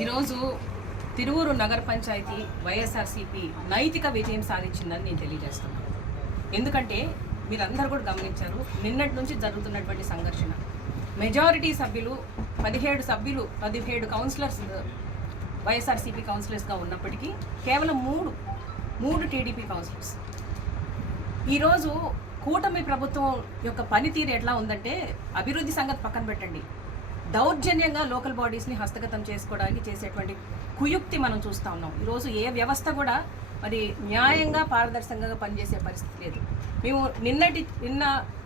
ఈరోజు తిరువూరు నగర పంచాయతీ వైఎస్ఆర్సీపీ నైతిక విజయం సాధించిందని నేను తెలియజేస్తున్నాను. ఎందుకంటే మీరందరూ కూడా గమనించారు నిన్నటి నుంచి జరుగుతున్నటువంటి సంఘర్షణ. మెజారిటీ సభ్యులు పదిహేడు సభ్యులు పదిహేడు కౌన్సిలర్స్ వైఎస్ఆర్సీపీ కౌన్సిలర్స్గా ఉన్నప్పటికీ కేవలం మూడు మూడు టీడీపీ కౌన్సిలర్స్. ఈరోజు కూటమి ప్రభుత్వం యొక్క పనితీరు ఎట్లా ఉందంటే అభివృద్ధి సంగతి పక్కన పెట్టండి. దౌర్జన్యంగా లోకల్ బాడీస్ని హస్తగతం చేసుకోవడానికి చేసేటువంటి కుయుక్తి మనం చూస్తూ ఉన్నాం. ఈరోజు ఏ వ్యవస్థ కూడా మరి న్యాయంగా పారదర్శకంగా పనిచేసే పరిస్థితి లేదు. మేము నిన్నటి నిన్న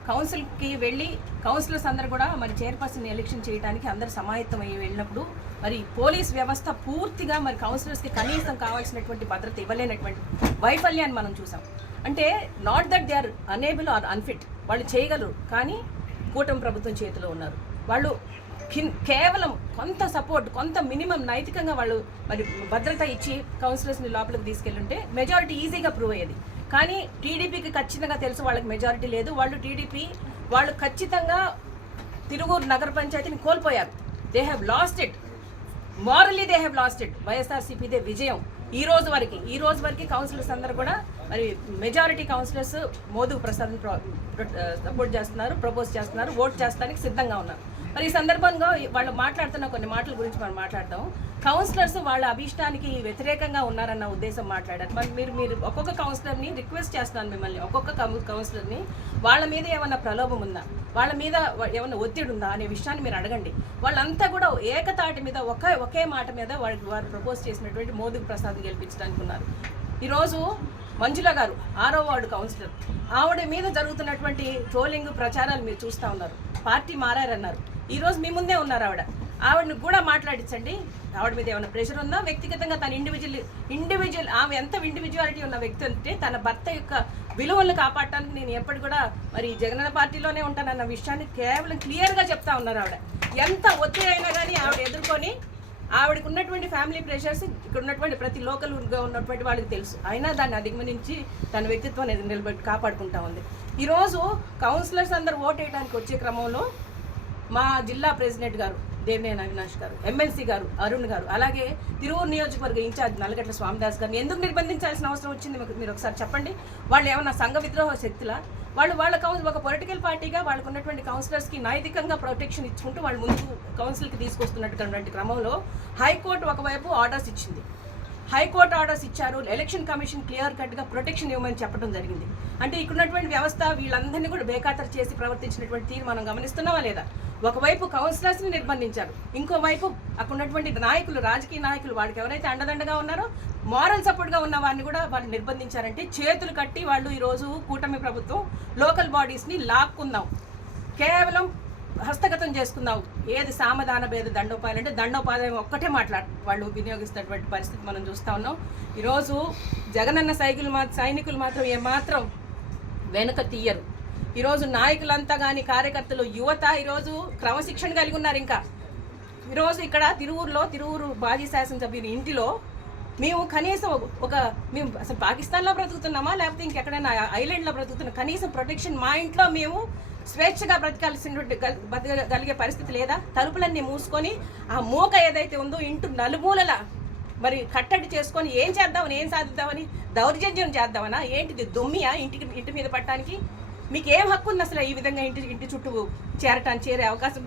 కౌన్సిల్కి వెళ్ళి కౌన్సిలర్స్ అందరు కూడా మరి చైర్పర్సన్ ఎలక్షన్ చేయడానికి అందరు సమాయత్తం అయ్యి వెళ్ళినప్పుడు మరి పోలీస్ వ్యవస్థ పూర్తిగా మరి కౌన్సిలర్స్కి కనీసం కావాల్సినటువంటి భద్రత ఇవ్వలేనటువంటి వైఫల్యాన్ని మనం చూసాం. అంటే not that they are unable or unfit వాళ్ళు చేయగలరు కానీ కూటమి ప్రభుత్వం చేతిలో ఉన్నారు. వాళ్ళు కేవలం కొంత సపోర్ట్ కొంత మినిమం నైతికంగా వాళ్ళు మరి భద్రత ఇచ్చి కౌన్సిలర్స్ని లోపలికి తీసుకెళ్ళుంటే మెజారిటీ ఈజీగా ప్రూవ్ అయ్యేది. కానీ టీడీపీకి ఖచ్చితంగా తెలుసు వాళ్ళకి మెజారిటీ లేదు. వాళ్ళు టీడీపీ వాళ్ళు ఖచ్చితంగా తిరుగురు నగర పంచాయతీని కోల్పోయారు. They have lost it మారలీ they have lost it వైఎస్ఆర్సీపీదే విజయం. ఈ రోజు వరకు ఈ రోజు వరకు కౌన్సిలర్స్ అందరూ కూడా మరి majority councillors Modu Prasad support చేస్తున్నారు ప్రపోజ్ చేస్తున్నారు ఓట్ చేస్తానికి సిద్ధంగా ఉన్నారు. మరి ఈ సందర్భంగా వాళ్ళు మాట్లాడుతున్న కొన్ని మాటల గురించి మనం మాట్లాడదాం. కౌన్సిలర్స్ వాళ్ళ అభిష్టానికి వ్యతిరేకంగా ఉన్నారన్న ఉద్దేశం మాట్లాడారు. మరి మీరు మీరు ఒక్కొక్క కౌన్సిలర్ని రిక్వెస్ట్ చేస్తున్నాను మిమ్మల్ని. ఒక్కొక్క కౌ- కౌన్సిలర్ని వాళ్ళ మీద ఏమన్నా ప్రలోభం ఉందా? వాళ్ళ మీద ఏమన్నా ఒత్తిడి ఉందా అనే విషయాన్ని మీరు అడగండి. వాళ్ళంతా కూడా ఏకతాటి మీద ఒకే ఒకే మాట మీద వారు వారు ప్రపోజ్ చేసినటువంటి మోదీ ప్రసాద్ గెలిపించడానికి ఉన్నారు. ఈరోజు మంజుల గారు ఆరో వార్డు కౌన్సిలర్ ఆవిడ మీద జరుగుతున్నటువంటి ట్రోలింగ్ ప్రచారాలు మీరు చూస్తూ ఉన్నారు. పార్టీ మారారన్నారు. ఈరోజు మీ ముందే ఉన్నారు ఆవిడ. ఆవిడని కూడా మాట్లాడించండి. ఆవిడ మీద ఏమైనా ప్రెషర్ ఉందా? వ్యక్తిగతంగా తన ఇండివిజువల్ ఇండివిజువల్ ఆమె ఎంత ఇండివిజువాలిటీ ఉన్న వ్యక్తి అంటే తన భర్త యొక్క విలువలను కాపాడటానికి నేను ఎప్పటి కూడా మరి జగనన్న పార్టీలోనే ఉంటానన్న విషయాన్ని కేవలం క్లియర్గా చెప్తా ఉన్నారు ఆవిడ. ఎంత ఒత్తిడి అయినా కానీ ఆవిడ ఎదుర్కొని ఆవిడకు ఉన్నటువంటి ఫ్యామిలీ ప్రెషర్స్ ఇక్కడ ఉన్నటువంటి ప్రతి లోకల్గా ఉన్నటువంటి వాళ్ళకి తెలుసు. అయినా దాన్ని అధిగమనించి తన వ్యక్తిత్వాన్ని నిలబెట్టి కాపాడుకుంటా ఉంది. ఈరోజు కౌన్సిలర్స్ అందరు ఓట్ వేయడానికి వచ్చే క్రమంలో మా జిల్లా ప్రెసిడెంట్ గారు దేవినేని అవినాష్ గారు ఎమ్మెల్సీ గారు అరుణ్ గారు అలాగే తిరువురు నియోజకవర్గ ఇన్ఛార్జ్ నల్లగట్ల స్వామిదాస్ గారిని ఎందుకు నిర్బంధించాల్సిన అవసరం వచ్చింది మీకు- మీరు ఒకసారి చెప్పండి. వాళ్ళు ఏమన్నా సంఘ విద్రోహ శక్తులా? వాళ్ళు వాళ్ళ కౌన్ ఒక పొలిటికల్ పార్టీగా వాళ్ళకు ఉన్నటువంటి కౌన్సిలర్స్కి నైతికంగా ప్రొటెక్షన్ ఇచ్చుకుంటూ వాళ్ళు ముందుకు కౌన్సిల్కి తీసుకొస్తున్నటువంటి క్రమంలో హైకోర్టు ఒకవైపు ఆర్డర్స్ ఇచ్చింది. హైకోర్టు ఆర్డర్స్ ఇచ్చారు. ఎలక్షన్ కమిషన్ క్లియర్ కట్గా ప్రొటెక్షన్ ఇవ్వమని చెప్పడం జరిగింది. అంటే ఇక్కడున్నటువంటి వ్యవస్థ వీళ్ళందరినీ కూడా బేఖాతరు చేసి ప్రవర్తించినటువంటి తీరు మనం గమనిస్తున్నామా లేదా? ఒకవైపు కౌన్సిలర్స్ని నిర్బంధించారు. ఇంకోవైపు అక్కడ ఉన్నటువంటి నాయకులు రాజకీయ నాయకులు వాడికి ఎవరైతే అండదండగా ఉన్నారో మారల్ సపోర్ట్గా ఉన్న వారిని కూడా వాళ్ళు నిర్బంధించారంటే చేతులు కట్టి వాళ్ళు ఈరోజు కూటమి ప్రభుత్వం లోకల్ బాడీస్ని లాక్కుందాం. కేవలం హస్తగతం చేసుకుందాం. ఏది సామధాన భేద దండోపాయం అంటే దండోపాయం ఒక్కటే మాట్లాడు వాళ్ళు వినియోగిస్తున్నటువంటి పరిస్థితి మనం చూస్తూ ఉన్నాం. ఈరోజు జగనన్న సైకిల్ మా సైనికులు మాత్రం ఏమాత్రం వెనుక తీయరు. ఈరోజు నాయకులంతా కానీ కార్యకర్తలు యువత ఈరోజు క్రమశిక్షణ కలిగి ఉన్నారు ఇంకా. ఈరోజు ఇక్కడ తిరువూరులో తిరువూరు మాజీ శాసనసభ్యుని ఇంటిలో మేము కనీసం ఒక మేము అసలు పాకిస్తాన్లో బ్రతుకుతున్నామా? లేకపోతే ఇంకెక్కడైనా ఐలాండ్లో బ్రతుకుతున్నా కనీసం ప్రొటెక్షన్ మా ఇంట్లో మేము స్వేచ్ఛగా బ్రతకాల్సినటువంటి గల్- బతకగలిగే పరిస్థితి లేదా? తలుపులన్నీ మూసుకొని ఆ మూక ఏదైతే ఉందో ఇంటి నలుమూలల మరి కట్టడి చేసుకొని ఏం చేద్దామని ఏం సాధిద్దామని దౌర్జన్యం చేద్దామనా? ఏంటిది దొమ్మియా ఇంటికి ఇంటి మీద పట్టడానికి మీకు ఏం హక్కు ఉంది అసలు ఈ విధంగా ఇంటి ఇంటి చుట్టూ చేరటానికి చేరే అవకాశం?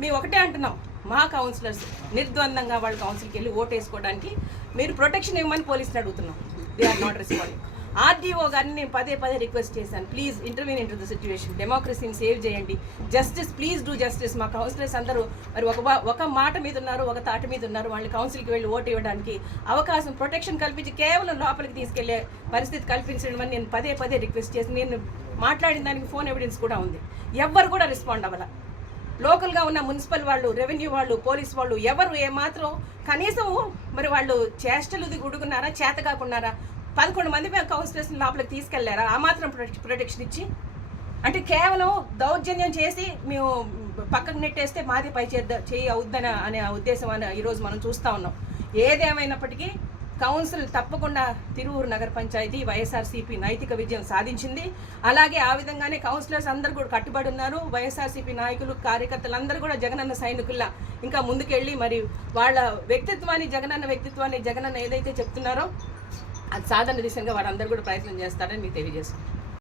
మేము ఒకటే అంటున్నాం. మా కౌన్సిలర్స్ నిర్ద్వందంగా వాళ్ళ కౌన్సిల్కి వెళ్ళి ఓటు వేసుకోవడానికి మీరు ప్రొటెక్షన్ ఇవ్వమని పోలీసులు అడుగుతున్నాం. They are not responding RDO గారిని నేను పదే పదే రిక్వెస్ట్ చేశాను. Please intervene into the situation డెమోక్రసీని save చేయండి. జస్టిస్ ప్లీజ్ డూ జస్టిస్ మా కౌన్సిలర్స్ అందరూ మరి ఒక ఒక మాట మీద ఉన్నారు ఒక తాట మీద ఉన్నారు. వాళ్ళు కౌన్సిల్కి వెళ్ళి ఓటు ఇవ్వడానికి అవకాశం ప్రొటెక్షన్ కల్పించి కేవలం లోపలికి తీసుకెళ్ళే పరిస్థితి కల్పించడం అని నేను పదే పదే రిక్వెస్ట్ చేసి నేను మాట్లాడిన దానికి ఫోన్ ఎవిడెన్స్ కూడా ఉంది. ఎవ్వరు కూడా రెస్పాండ్ అవ్వాలి. లోకల్గా ఉన్న మున్సిపల్ వాళ్ళు రెవెన్యూ వాళ్ళు పోలీస్ వాళ్ళు ఎవరు ఏమాత్రం కనీసం మరి వాళ్ళు చేష్టలు గుడుకున్నారా చేత కాకున్నారా పదకొండు మంది కౌన్సిలర్స్ లోపలికి తీసుకెళ్ళారా? ఆ మాత్రం ప్రొటెక్షన్ ఇచ్చి? అంటే కేవలం దౌర్జన్యం చేసి మేము పక్కకు నెట్టేస్తే మాది పై చేద్దా చేయి అవుద్దన అనే ఉద్దేశం అని ఈరోజు మనం చూస్తూ ఉన్నాం. ఏదేమైనప్పటికీ కౌన్సిల్ తప్పకుండా తిరువూరు నగర పంచాయతీ వైఎస్ఆర్సీపీ నైతిక విజయం సాధించింది. అలాగే ఆ విధంగానే కౌన్సిలర్స్ అందరూ కూడా కట్టుబడి ఉన్నారు. వైఎస్ఆర్సీపీ నాయకులు కార్యకర్తలు అందరూ కూడా జగనన్న సైనికుల్లా ఇంకా ముందుకెళ్ళి మరి వాళ్ళ వ్యక్తిత్వాన్ని జగనన్న వ్యక్తిత్వాన్ని జగనన్న ఏదైతే చెప్తున్నారో అది సాధన దిశగా వారందరూ కూడా ప్రయత్నం చేస్తారని మీకు తెలియజేస్తున్నాను